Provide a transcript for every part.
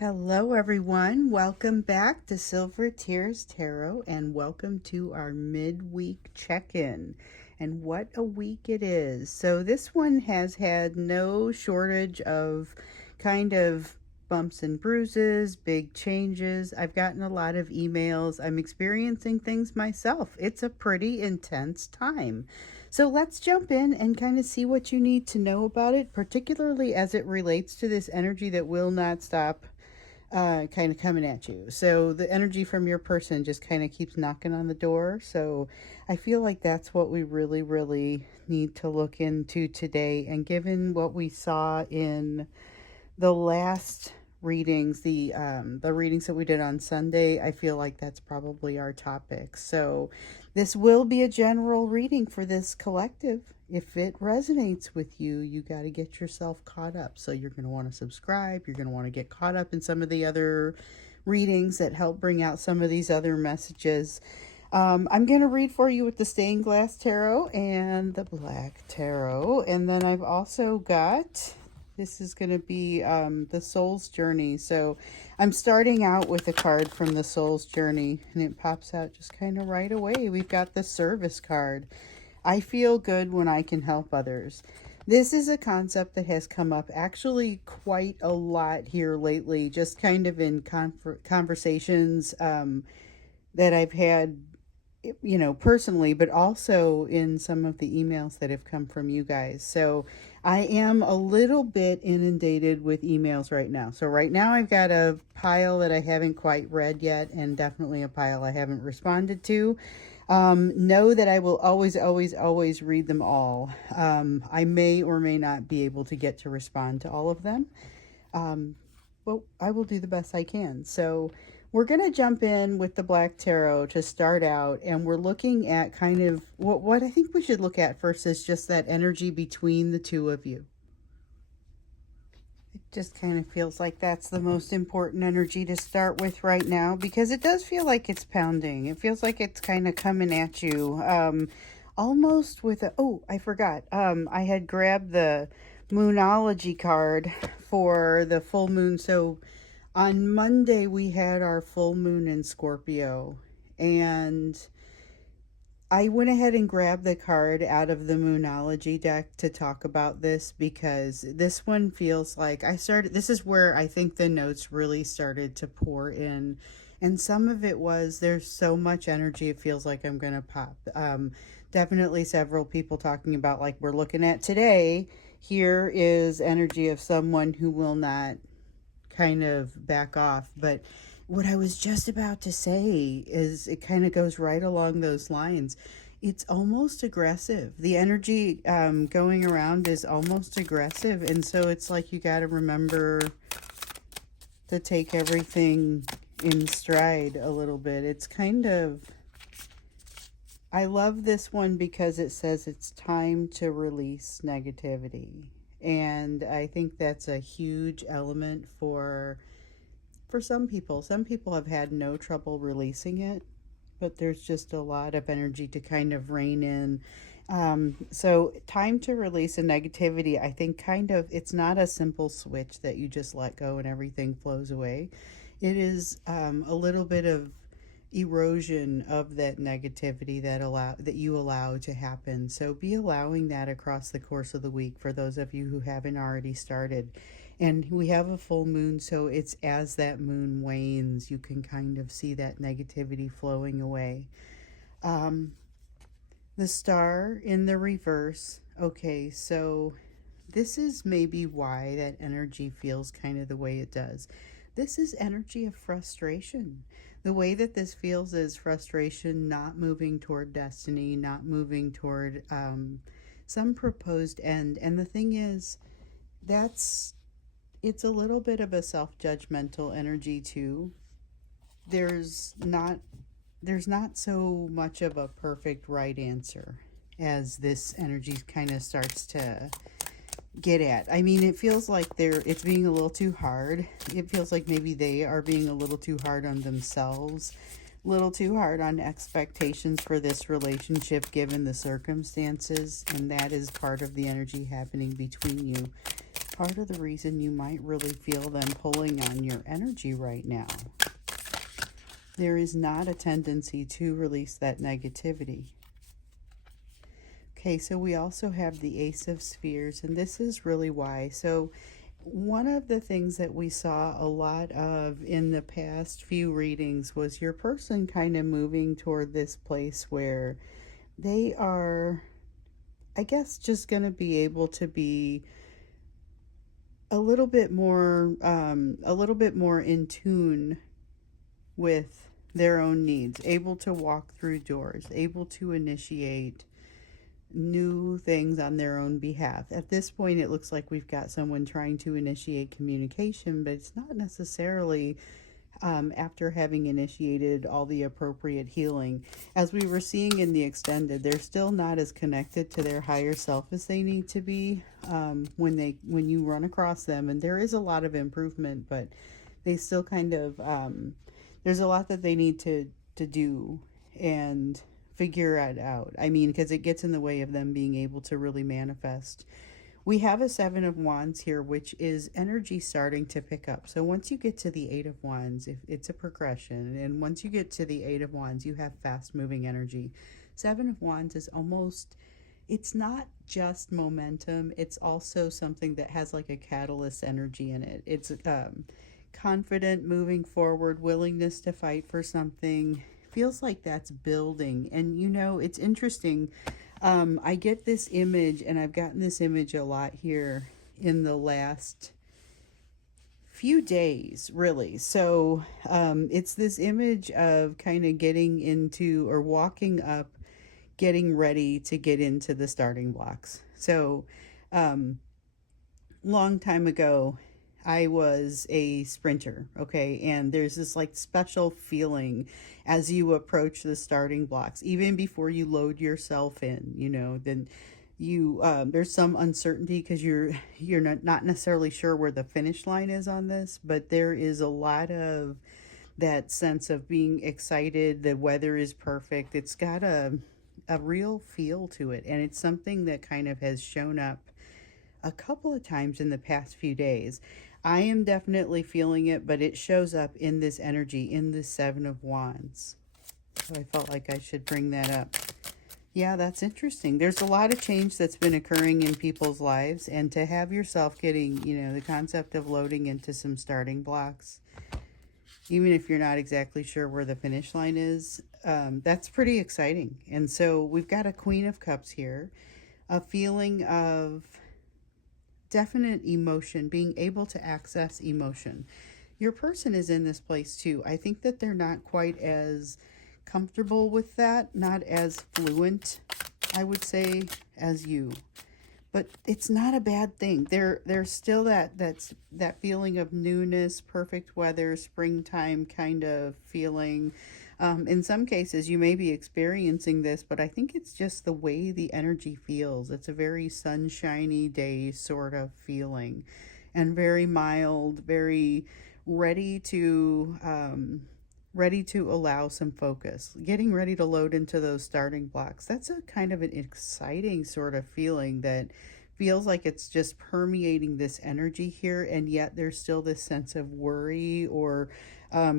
Hello, everyone. Welcome back to Silver Tears Tarot, and welcome to our midweek check-in. And what a week it is. So this one has had no shortage of kind of bumps and bruises, big changes. I've gotten a lot of emails. I'm experiencing things myself. It's a pretty intense time. So let's jump in and kind of see what you need to know about it, particularly as it relates to this energy that will not stop kind of coming at you. So the energy from your person just kind of keeps knocking on the door. So I feel like that's what we really, really need to look into today. And given what we saw in the last readings, the readings that we did on Sunday, I feel like that's probably our topic. So this will be a general reading for this collective. If it resonates with you, you got to get yourself caught up. So you're going to want to subscribe. You're going to want to get caught up in some of the other readings that help bring out some of these other messages. I'm going to read for you with the Stained Glass Tarot and the Black Tarot. And then I've also got, this is going to be the Soul's Journey. So I'm starting out with a card from the Soul's Journey, and it pops out just kind of right away. We've got the Service card. I feel good when I can help others. This is a concept that has come up actually quite a lot here lately, just kind of in conversations that I've had, personally, but also in some of the emails that have come from you guys. So I am a little bit inundated with emails right now. So right now I've got a pile that I haven't quite read yet, and definitely a pile I haven't responded to. Know that I will always, always, always read them all. I may or may not be able to get to respond to all of them. Well, I will do the best I can. So we're going to jump in with the Black Tarot to start out, and we're looking at kind of what I think we should look at first is just that energy between the two of you. It just kind of feels like that's the most important energy to start with right now, because it does feel like it's pounding. It feels like it's kind of coming at you, almost with a, oh, I forgot. I had grabbed the Moonology card for the full moon. So on Monday, we had our full moon in Scorpio, and I went ahead and grabbed the card out of the Moonology deck to talk about this, because this one feels like this is where I think the notes really started to pour in. And some of it was, there's so much energy, it feels like I'm going to pop. Definitely several people talking about, like we're looking at today, here is energy of someone who will not kind of back off. But what I was just about to say is it kind of goes right along those lines. It's almost aggressive. The energy going around is almost aggressive. And so it's like you got to remember to take everything in stride a little bit. It's kind of, I love this one because it says it's time to release negativity. And I think that's a huge element for some people. Some people have had no trouble releasing it, but there's just a lot of energy to kind of rein in. So time to release a negativity, I think kind of, it's not a simple switch that you just let go and everything flows away. It is a little bit of erosion of that negativity that you allow to happen. So be allowing that across the course of the week for those of you who haven't already started. And we have a full moon, so it's as that moon wanes, you can kind of see that negativity flowing away. The star in the reverse. Okay, so this is maybe why that energy feels kind of the way it does. This is energy of frustration. The way that this feels is frustration, not moving toward destiny, not moving toward some proposed end. And the thing is, it's a little bit of a self-judgmental energy too. There's not so much of a perfect right answer as this energy kind of starts to get at. I mean, it feels like it's being a little too hard. It feels like maybe they are being a little too hard on themselves, a little too hard on expectations for this relationship given the circumstances, and that is part of the energy happening between you. part of the reason you might really feel them pulling on your energy right now. There is not a tendency to release that negativity. Okay, so we also have the Ace of Spheres, and this is really why. So one of the things that we saw a lot of in the past few readings was your person kind of moving toward this place where they are, I guess, just going to be able to be a little bit more in tune with their own needs, able to walk through doors, able to initiate new things on their own behalf. At this point, it looks like we've got someone trying to initiate communication, but it's not necessarily after having initiated all the appropriate healing. As we were seeing in the extended, they're still not as connected to their higher self as they need to be when you run across them. And there is a lot of improvement, but they still kind of there's a lot that they need to do and figure it out. I mean, because it gets in the way of them being able to really manifest. We have a Seven of Wands here, which is energy starting to pick up. So once you get to the Eight of Wands, if it's a progression, and once you get to the Eight of Wands, you have fast moving energy. Seven of Wands is almost, it's not just momentum, it's also something that has like a catalyst energy in it. It's confident, moving forward, willingness to fight for something. Feels like that's building. And you know, it's interesting. I get this image, and I've gotten this image a lot here in the last few days, really. So it's this image of kind of getting into or walking up, getting ready to get into the starting blocks. So long time ago, I was a sprinter, okay? And there's this like special feeling as you approach the starting blocks, even before you load yourself in, you know, then you there's some uncertainty because you're not necessarily sure where the finish line is on this, but there is a lot of that sense of being excited. The weather is perfect. It's got a real feel to it, and it's something that kind of has shown up a couple of times in the past few days. I am definitely feeling it, but it shows up in this energy, in this Seven of Wands. So I felt like I should bring that up. Yeah, that's interesting. There's a lot of change that's been occurring in people's lives, and to have yourself getting, you know, the concept of loading into some starting blocks, even if you're not exactly sure where the finish line is, that's pretty exciting. And so we've got a Queen of Cups here, a feeling of definite emotion, being able to access emotion. Your person is in this place too. I think that they're not quite as comfortable with that, not as fluent, I would say, as you. But it's not a bad thing. There's still that feeling of newness, perfect weather, springtime kind of feeling. In some cases, you may be experiencing this, but I think it's just the way the energy feels. It's a very sunshiny day sort of feeling, and very mild, very ready to allow some focus, getting ready to load into those starting blocks. That's a kind of an exciting sort of feeling that feels like it's just permeating this energy here, and yet there's still this sense of worry or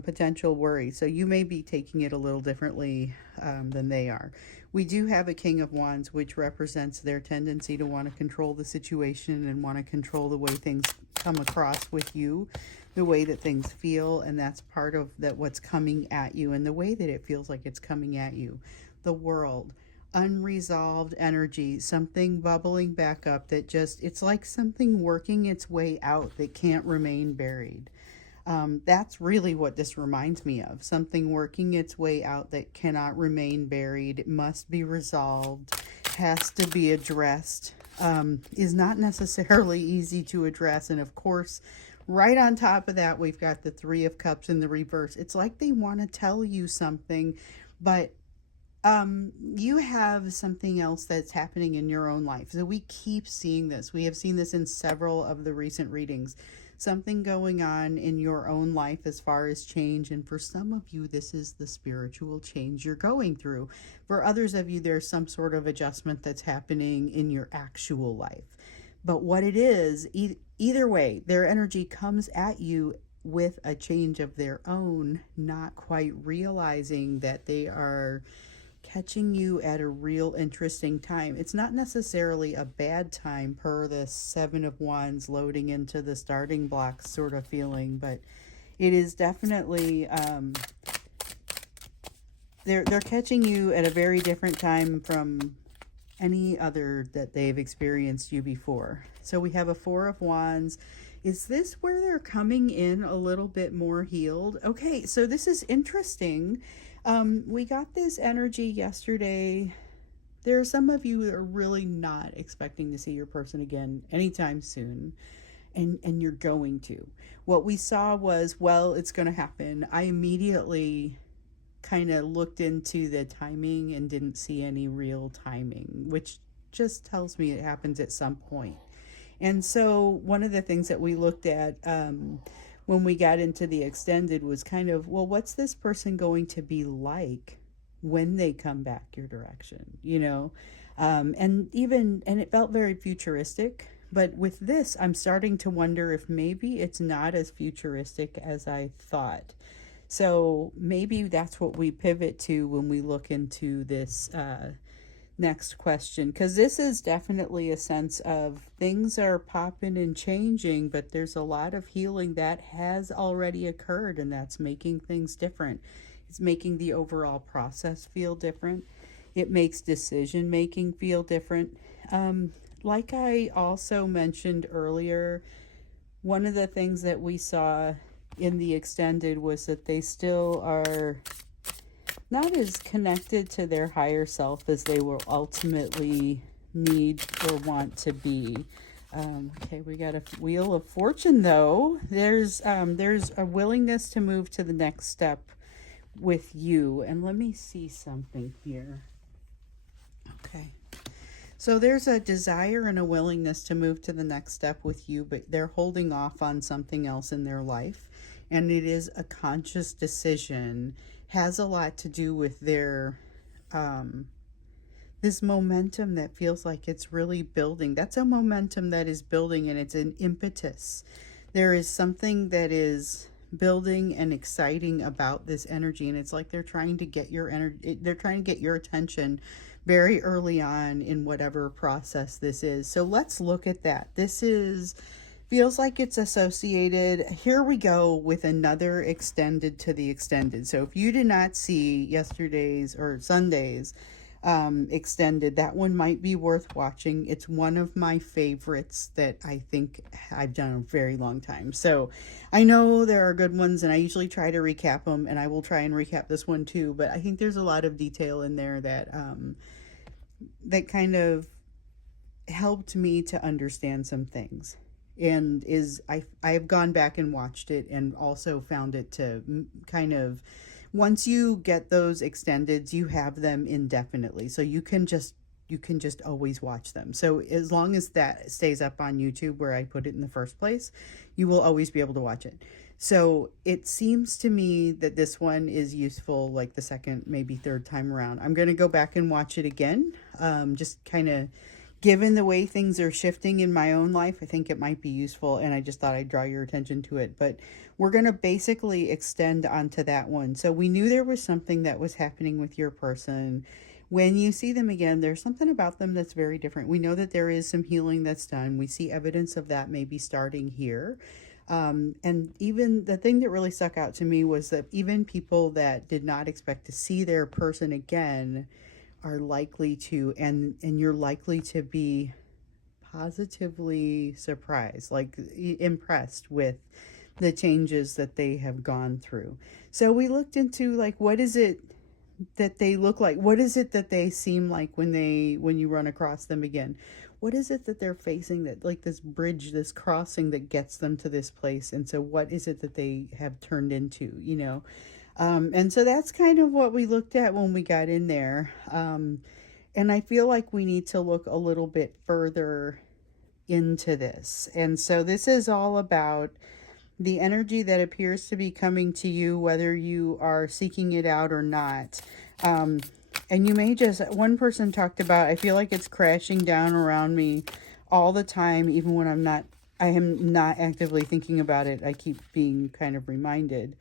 potential worry. So you may be taking it a little differently than they are. We do have a King of Wands, which represents their tendency to want to control the situation and want to control the way things come across with you, the way that things feel, and that's part of that what's coming at you and the way that it feels like it's coming at you. The World, unresolved energy, something bubbling back up that just, it's like something working its way out that can't remain buried. That's really what this reminds me of. Something working its way out that cannot remain buried. It must be resolved, has to be addressed, is not necessarily easy to address. And of course, right on top of that, we've got the Three of Cups in the reverse. It's like they want to tell you something, but you have something else that's happening in your own life. So we keep seeing this. We have seen this in several of the recent readings. Something going on in your own life as far as change. And for some of you, this is the spiritual change you're going through. For others of you, there's some sort of adjustment that's happening in your actual life. But what it is, either way, their energy comes at you with a change of their own, not quite realizing that they are catching you at a real interesting time. It's not necessarily a bad time per the Seven of Wands loading into the starting blocks sort of feeling, but it is definitely they're catching you at a very different time from any other that they've experienced you before. So we have a Four of Wands. Is this where they're coming in a little bit more healed? Okay, so this is interesting. We got this energy yesterday. There are some of you that are really not expecting to see your person again anytime soon. And you're going to. What we saw was, well, it's going to happen. I immediately kind of looked into the timing and didn't see any real timing, which just tells me it happens at some point. And so one of the things that we looked at when we got into the extended was kind of, well, what's this person going to be like when they come back your direction, you know? And it felt very futuristic. But with this, I'm starting to wonder if maybe it's not as futuristic as I thought. So maybe that's what we pivot to when we look into this next question, because this is definitely a sense of things are popping and changing, but there's a lot of healing that has already occurred, and that's making things different. It's making the overall process feel different. It makes decision making feel different. Like I also mentioned earlier, one of the things that we saw in the extended was that they still are not as connected to their higher self as they will ultimately need or want to be. Okay, we got a Wheel of Fortune though. There's a willingness to move to the next step with you. And let me see something here. Okay. So there's a desire and a willingness to move to the next step with you, but they're holding off on something else in their life. And it is a conscious decision, has a lot to do with their, this momentum that feels like it's really building. That's a momentum that is building, and it's an impetus. There is something that is building and exciting about this energy, and it's like they're trying to get your energy, they're trying to get your attention very early on in whatever process this is. So let's look at that. This feels like it's associated. Here we go with another extended to the extended. So if you did not see yesterday's or Sunday's extended, that one might be worth watching. It's one of my favorites that I think I've done a very long time. So I know there are good ones, and I usually try to recap them, and I will try and recap this one too, but I think there's a lot of detail in there that that kind of helped me to understand some things. And I have gone back and watched it, and also found it to kind of, once you get those extendeds, you have them indefinitely, so you can just always watch them. So as long as that stays up on YouTube where I put it in the first place, you will always be able to watch it. So it seems to me that this one is useful like the second, maybe third time around. I'm going to go back and watch it again, just kind of given the way things are shifting in my own life. I think it might be useful, and I just thought I'd draw your attention to it. But we're going to basically extend onto that one. So we knew there was something that was happening with your person. When you see them again, there's something about them that's very different. We know that there is some healing that's done. We see evidence of that maybe starting here. And even the thing that really stuck out to me was that even people that did not expect to see their person again are likely to, and you're likely to be positively surprised, like impressed with the changes that they have gone through. So we looked into, like, what is it that they look like? What is it that they seem like when you run across them again? What is it that they're facing, that, like, this bridge, this crossing that gets them to this place? And so what is it that they have turned into, you know? And so that's kind of what we looked at when we got in there. And I feel like we need to look a little bit further into this. And so this is all about the energy that appears to be coming to you, whether you are seeking it out or not. And you may just, one person talked about, I feel like it's crashing down around me all the time, even when I'm not I am not actively thinking about it. I keep being kind of reminded.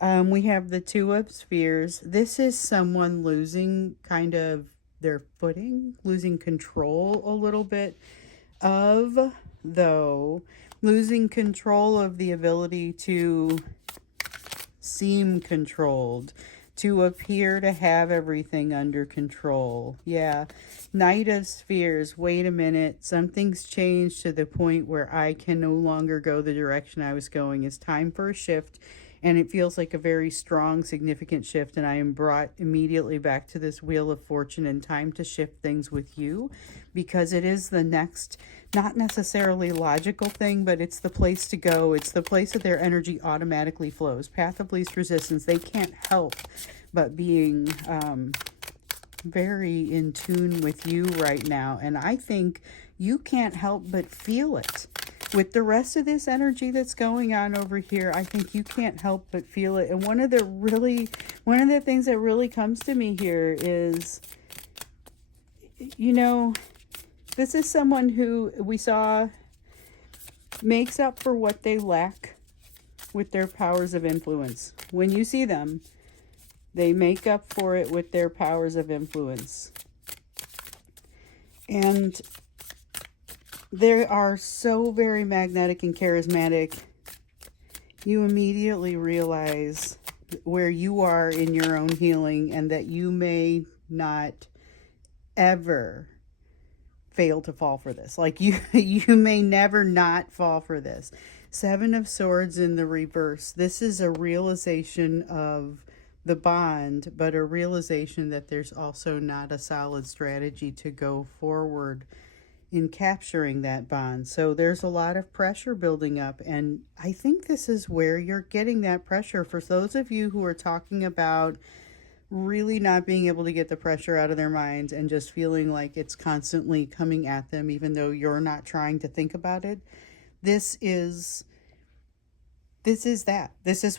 We have the Two of Spheres. This is someone losing kind of their footing, losing control a little bit of, though, losing control of the ability to seem controlled, to appear to have everything under control. Yeah. Knight of Spheres. Wait a minute. Something's changed to the point where I can no longer go the direction I was going. It's time for a shift. And it feels like a very strong, significant shift. And I am brought immediately back to this Wheel of Fortune and time to shift things with you, because it is the next, not necessarily logical thing, but it's the place to go. It's the place that their energy automatically flows. Path of least resistance. They can't help but being very in tune with you right now. And I think you can't help but feel it. With the rest of this energy that's going on over here, I think you can't help but feel it. And one of the things that really comes to me here is, you know, this is someone who we saw makes up for what they lack with their powers of influence. When you see them, they make up for it with their powers of influence. And they are so very magnetic and charismatic. You immediately realize where you are in your own healing, and that you may not ever fail to fall for this. Like you may never not fall for this. Seven of Swords in the reverse. This is a realization of the bond, but a realization that there's also not a solid strategy to go forward in capturing that bond. So there's a lot of pressure building up, and I think this is where you're getting that pressure. For those of you who are talking about really not being able to get the pressure out of their minds and just feeling like it's constantly coming at them even though you're not trying to think about it, this is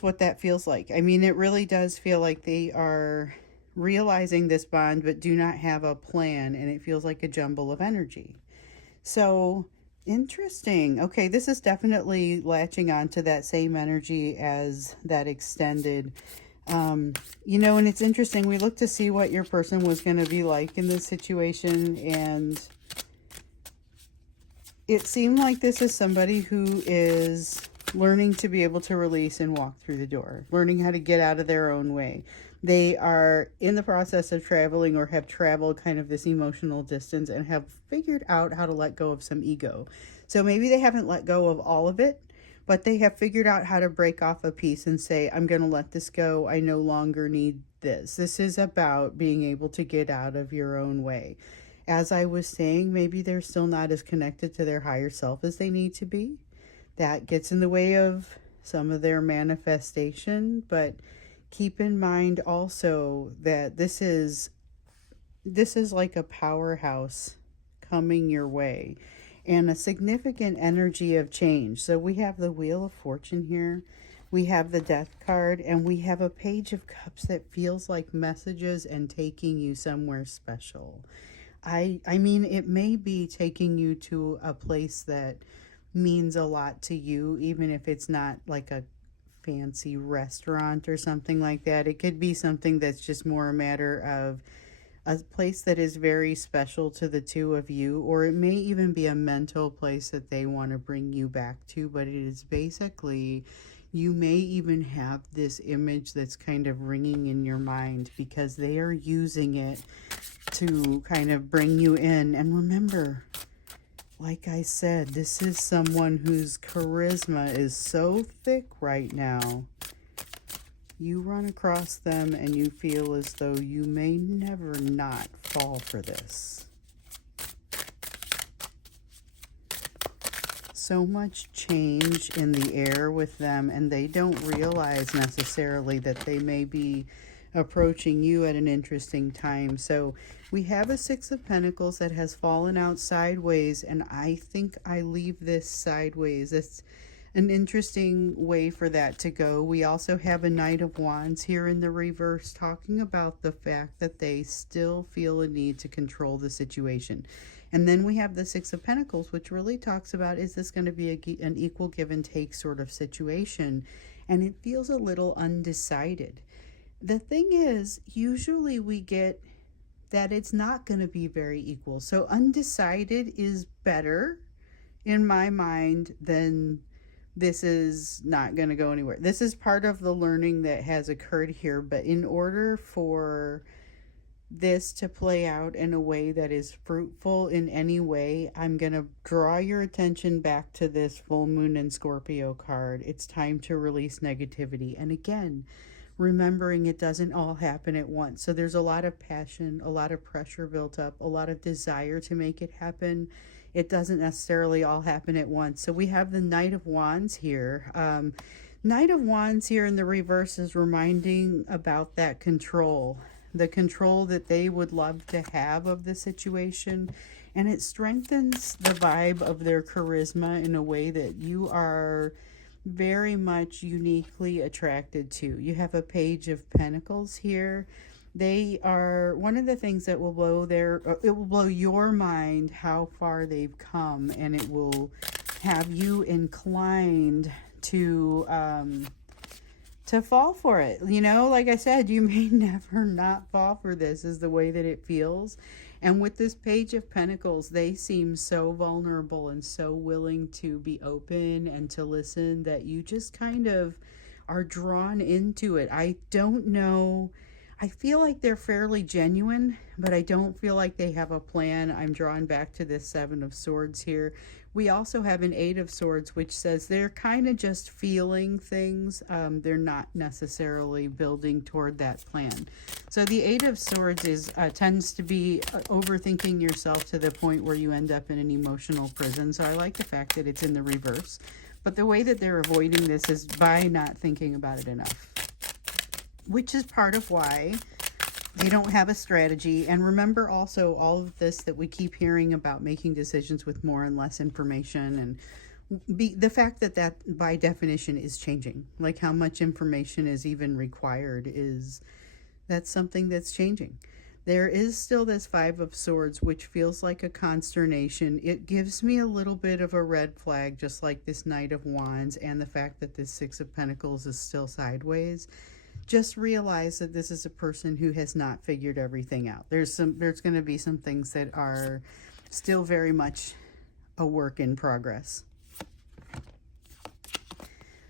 what that feels like. I mean, it really does feel like they are realizing this bond but do not have a plan, and it feels like a jumble of energy. So interesting. Okay, this is definitely latching on to that same energy as that extended. You know, and it's interesting. We looked to see what your person was going to be like in this situation, and it seemed like this is somebody who is learning to be able to release and walk through the door, learning how to get out of their own way. They are in the process of traveling, or have traveled kind of this emotional distance, and have figured out how to let go of some ego. So maybe they haven't let go of all of it, but they have figured out how to break off a piece and say, I'm going to let this go. I no longer need this. This is about being able to get out of your own way. As I was saying, maybe they're still not as connected to their higher self as they need to be. That gets in the way of some of their manifestation, but keep in mind also that this is like a powerhouse coming your way, and a significant energy of change. So we have the Wheel of Fortune here, we have the Death card, and we have a Page of Cups that feels like messages and taking you somewhere special. I mean, it may be taking you to a place that means a lot to you, even if it's not like a fancy restaurant or something like that. It could be something that's just more a matter of a place that is very special to the two of you, or it may even be a mental place that they want to bring you back to. But it is basically, you may even have this image that's kind of ringing in your mind because they are using it to kind of bring you in. And remember, like I said, this is someone whose charisma is so thick right now. You run across them and you feel as though you may never not fall for this. So much change in the air with them, and they don't realize necessarily that they may be approaching you at an interesting time. So we have a Six of Pentacles that has fallen out sideways, and I think I leave this sideways. It's an interesting way for that to go. We also have a Knight of Wands here in the reverse, talking about the fact that they still feel a need to control the situation. And then we have the Six of Pentacles, which really talks about, is this going to be an equal give and take sort of situation? And it feels a little undecided. The thing is, usually we get that it's not going to be very equal. So undecided is better in my mind than this is not going to go anywhere. This is part of the learning that has occurred here, but in order for this to play out in a way that is fruitful in any way, I'm going to draw your attention back to this full moon in Scorpio card. It's time to release negativity. And again, remembering it doesn't all happen at once. So there's a lot of passion, a lot of pressure built up, a lot of desire to make it happen. It doesn't necessarily all happen at once. So we have the Knight of Wands here. Knight of Wands here in the reverse is reminding about that control, the control that they would love to have of the situation. And it strengthens the vibe of their charisma in a way that you are very much uniquely attracted to. You have a Page of Pentacles here. They are one of the things that will it will blow your mind how far they've come, and it will have you inclined to fall for it. You know, like I said, you may never not fall for this, is the way that it feels. And with this Page of Pentacles, they seem so vulnerable and so willing to be open and to listen that you just kind of are drawn into it. I don't know. I feel like they're fairly genuine, but I don't feel like they have a plan. I'm drawn back to this Seven of Swords here. We also have an Eight of Swords, which says they're kind of just feeling things. They're not necessarily building toward that plan. So the Eight of Swords tends to be overthinking yourself to the point where you end up in an emotional prison. So I like the fact that it's in the reverse. But the way that they're avoiding this is by not thinking about it enough, which is part of why they don't have a strategy. And remember also all of this that we keep hearing about making decisions with more and less information, and the fact that that by definition is changing. Like how much information is even required, that's something that's changing. There is still this Five of Swords, which feels like a consternation. It gives me a little bit of a red flag, just like this Knight of Wands, and the fact that this Six of Pentacles is still sideways. Just realize that this is a person who has not figured everything out. There's going to be some things that are still very much a work in progress.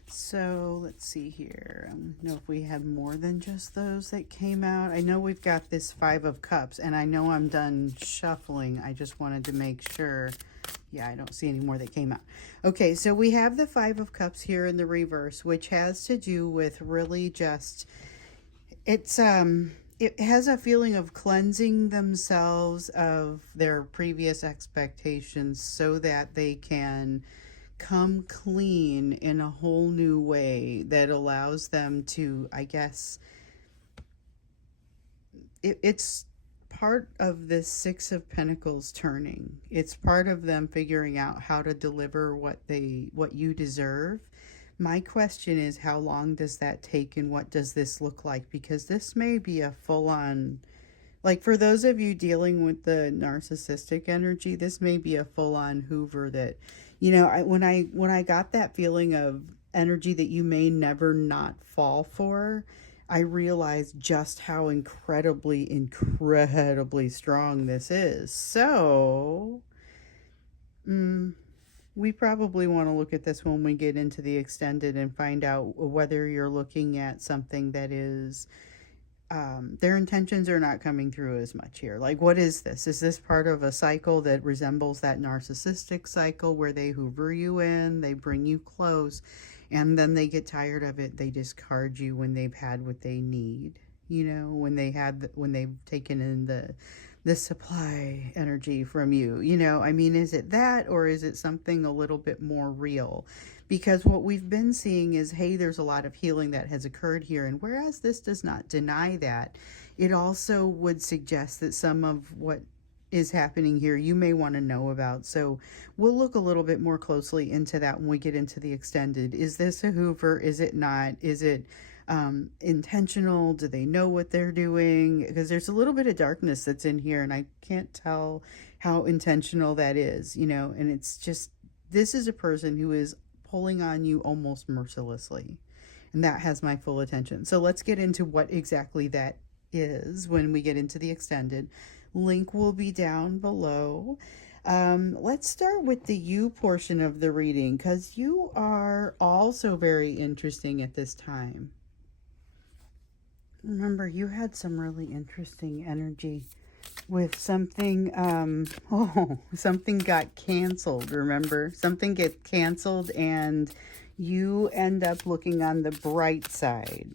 So let's see here. I don't know if we had more than just those that came out. I know we've got this Five of Cups, and I know I'm done shuffling. I just wanted to make sure. Yeah, I don't see any more that came out. Okay, so we have the Five of Cups here in the reverse, which has to do with really just, it has a feeling of cleansing themselves of their previous expectations so that they can come clean in a whole new way that allows them to, I guess, it's part of this Six of Pentacles turning. It's part of them figuring out how to deliver what you deserve. My question is, how long does that take, and what does this look like? Because this may be a full-on, like for those of you dealing with the narcissistic energy, this may be a full-on Hoover that, you know, when I got that feeling of energy that you may never not fall for, I realized just how incredibly strong this is. So, we probably want to look at this when we get into the extended and find out whether you're looking at something that is, their intentions are not coming through as much here. Like, what is this? Is this part of a cycle that resembles that narcissistic cycle where they hoover you in, they bring you close, and then they get tired of it, they discard you when they've had what they need, you know, when they've taken in the supply energy from you, you know? I mean, is it that, or is it something a little bit more real? Because what we've been seeing is, hey, there's a lot of healing that has occurred here, and whereas this does not deny that, it also would suggest that some of what is happening here you may want to know about. So we'll look a little bit more closely into that when we get into the extended. Is this a Hoover? Is it not? Is it intentional? Do they know what they're doing? Because there's a little bit of darkness that's in here, and I can't tell how intentional that is, and it's just, this is a person who is pulling on you almost mercilessly. And that has my full attention. So let's get into what exactly that is when we get into the extended. Link will be down below. Let's start with the you portion of the reading, because you are also very interesting at this time. Remember, you had some really interesting energy with something, something got canceled, remember? Something get canceled, and you end up looking on the bright side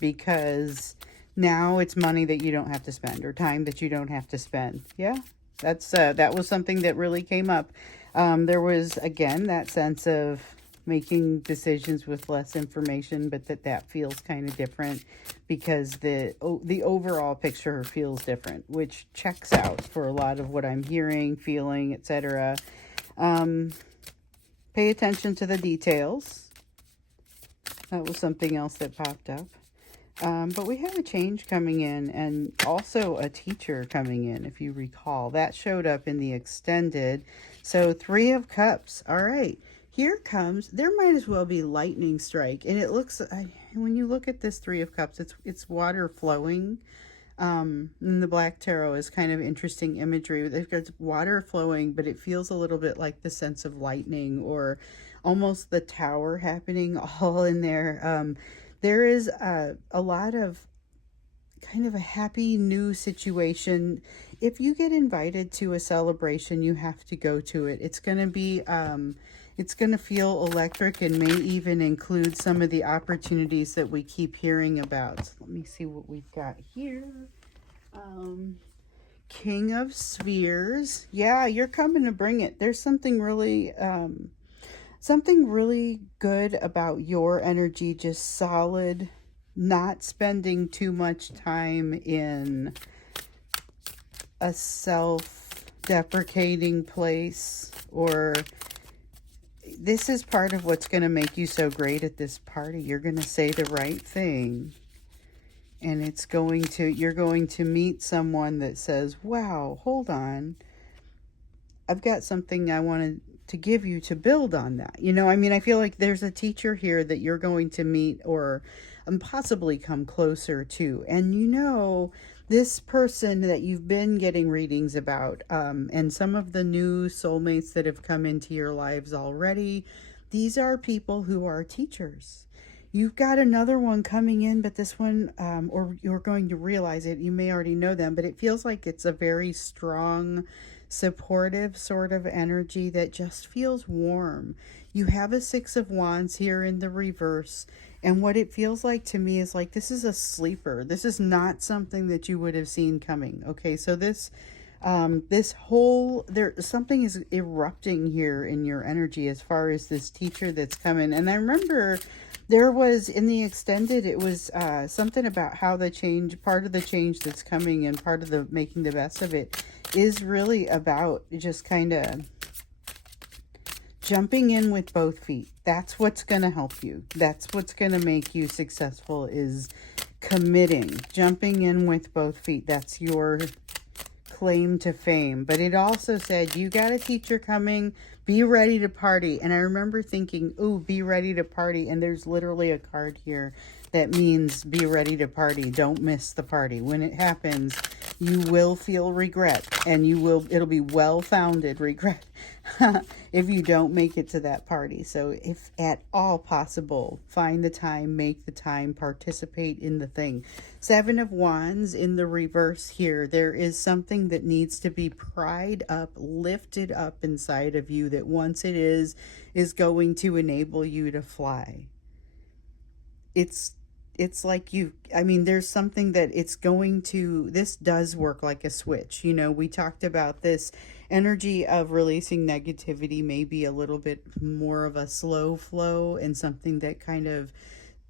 because now it's money that you don't have to spend, or time that you don't have to spend. Yeah, that was something that really came up. There was, again, that sense of making decisions with less information, but that feels kind of different because the overall picture feels different, which checks out for a lot of what I'm hearing, feeling, etc. Pay attention to the details. That was something else that popped up. But we have a change coming in, and also a teacher coming in, if you recall. That showed up in the extended. So 3 of Cups. All right. Here comes, there might as well be lightning strike. And it looks, when you look at this 3 of Cups, it's water flowing. And the Black Tarot is kind of interesting imagery. They've got water flowing, but it feels a little bit like the sense of lightning, or almost the tower happening all in there. There is a lot of kind of a happy new situation. If you get invited to a celebration, you have to go to it. It's going to be, it's going to feel electric, and may even include some of the opportunities that we keep hearing about. So let me see what we've got here. King of Spheres. Yeah, you're coming to bring it. There's something really good about your energy, just solid, not spending too much time in a self-deprecating place, or this is part of what's going to make you so great at this party. You're going to say the right thing, and you're going to meet someone that says, wow, hold on, I've got something I wanted to give you to build on that. I feel like there's a teacher here that you're going to meet, or possibly come closer to. And this person that you've been getting readings about, and some of the new soulmates that have come into your lives already, these are people who are teachers. You've got another one coming in, but this one, or you're going to realize it, you may already know them, but it feels like it's a very strong, supportive sort of energy that just feels warm. You have a 6 of Wands here in the reverse, and what it feels like to me is like this is a sleeper. This is not something that you would have seen coming. Okay, so something is erupting here in your energy as far as this teacher that's coming. And I remember there was, in the extended, it was something about how part of the change that's coming, and part of the making the best of it, is really about just kind of jumping in with both feet. That's what's going to help you. That's what's going to make you successful, is committing, jumping in with both feet. That's your claim to fame. But it also said, you got a teacher coming, be ready to party. And I remember thinking, ooh, be ready to party. And there's literally a card here that means be ready to party. Don't miss the party. When it happens, you will feel regret, and it'll be well-founded regret if you don't make it to that party. So if at all possible, find the time, make the time, participate in the thing. 7 of Wands in the reverse here. There is something that needs to be pried up, lifted up inside of you, that once it is going to enable you to fly. It's like there's something that this does work like a switch. We talked about this energy of releasing negativity, maybe a little bit more of a slow flow, and something that kind of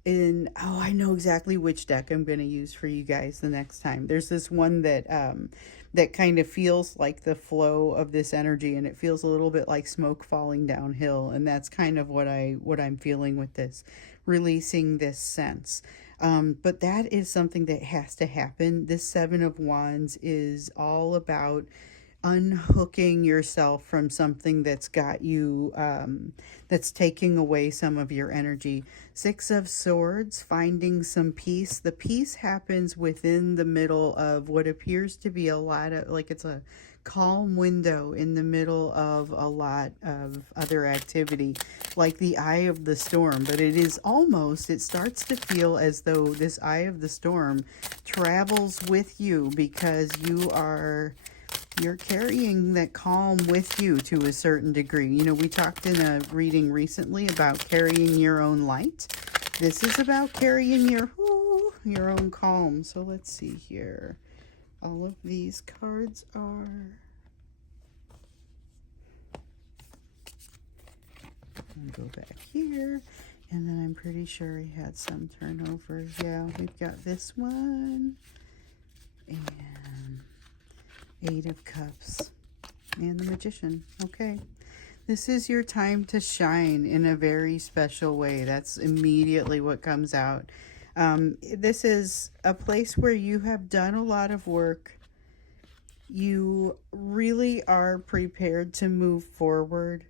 I know exactly which deck I'm going to use for you guys the next time. There's this one that kind of feels like the flow of this energy, and it feels a little bit like smoke falling downhill, and that's kind of what I'm feeling with this, releasing this sense. But that is something that has to happen. This Seven of Wands is all about unhooking yourself from something that's got you, that's taking away some of your energy. Six of Swords, finding some peace. The peace happens within the middle of what appears to be a lot of, like, it's a calm window in the middle of a lot of other activity, like the eye of the storm. But it is almost, it starts to feel as though this eye of the storm travels with you, because you're carrying that calm with you to a certain degree. You know, we talked in a reading recently about carrying your own light. This is about carrying your own calm. So let's see here. All of these cards are... I'll go back here. And then I'm pretty sure he had some turnover. Yeah, we've got this one. And Eight of Cups. And the Magician. Okay. This is your time to shine in a very special way. That's immediately what comes out. This is a place where you have done a lot of work. You really are prepared to move forward,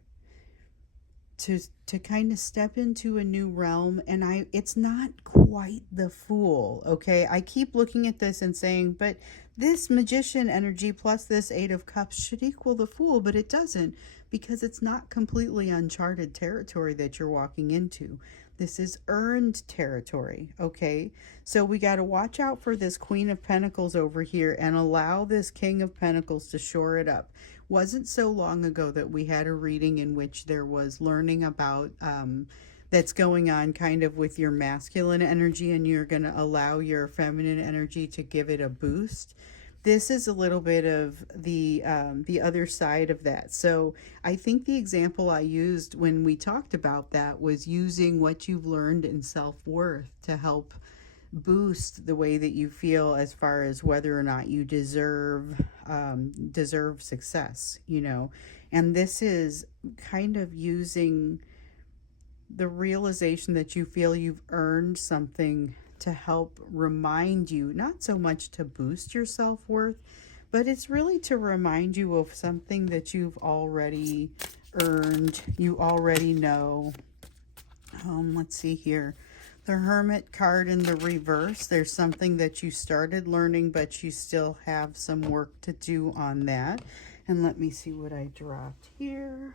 to kind of step into a new realm. And it's not quite the Fool, okay? I keep looking at this and saying, but this Magician energy plus this Eight of Cups should equal the Fool, but it doesn't, because it's not completely uncharted territory that you're walking into. This is earned territory, okay? So we got to watch out for this Queen of Pentacles over here and allow this King of Pentacles to shore it up. Wasn't so long ago that we had a reading in which there was learning about that's going on kind of with your masculine energy, and you're going to allow your feminine energy to give it a boost. This is a little bit of the other side of that. So I think the example I used when we talked about that was using what you've learned in self-worth to help boost the way that you feel as far as whether or not you deserve success, you know. And this is kind of using the realization that you feel you've earned something to help remind you, not so much to boost your self-worth, but it's really to remind you of something that you've already earned, you already know. Let's see here. The Hermit card in the reverse. There's something that you started learning, but you still have some work to do on that. And let me see what I dropped here.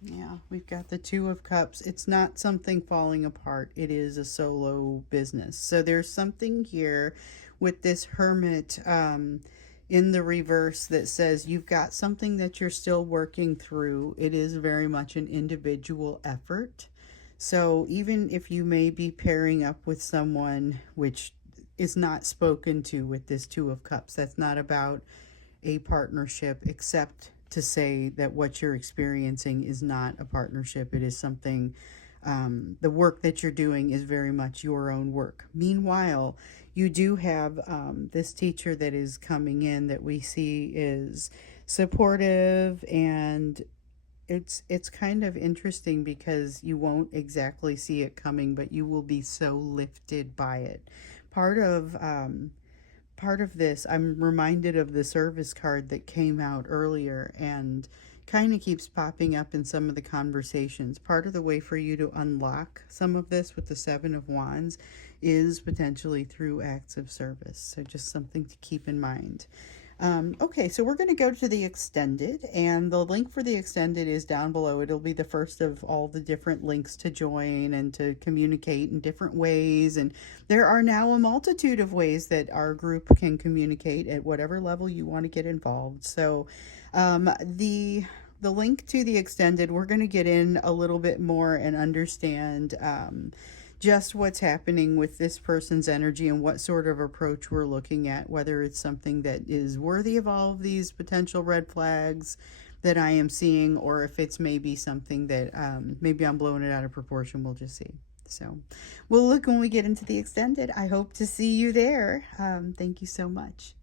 Yeah, we've got the Two of Cups. It's not something falling apart. It is a solo business. So there's something here with this Hermit in the reverse that says you've got something that you're still working through. It is very much an individual effort. So even if you may be pairing up with someone which is not spoken to with this Two of Cups, that's not about a partnership, except to say that what you're experiencing is not a partnership. It is something, the work that you're doing is very much your own work. Meanwhile, you do have this teacher that is coming in that we see is supportive, and it's kind of interesting because you won't exactly see it coming, but you will be so lifted by it. Part of this, I'm reminded of the Service card that came out earlier and kind of keeps popping up in some of the conversations. Part of the way for you to unlock some of this with the Seven of Wands is potentially through acts of service. So just something to keep in mind. Okay, so we're going to go to the extended, and the link for the extended is down below. It'll be the first of all the different links to join and to communicate in different ways. And there are now a multitude of ways that our group can communicate at whatever level you want to get involved. So the link to the extended, we're going to get in a little bit more and understand just what's happening with this person's energy and what sort of approach we're looking at, whether it's something that is worthy of all of these potential red flags that I am seeing, or if it's maybe something that maybe I'm blowing it out of proportion. We'll just see. So we'll look when we get into the extended. I hope to see you there. Thank you so much.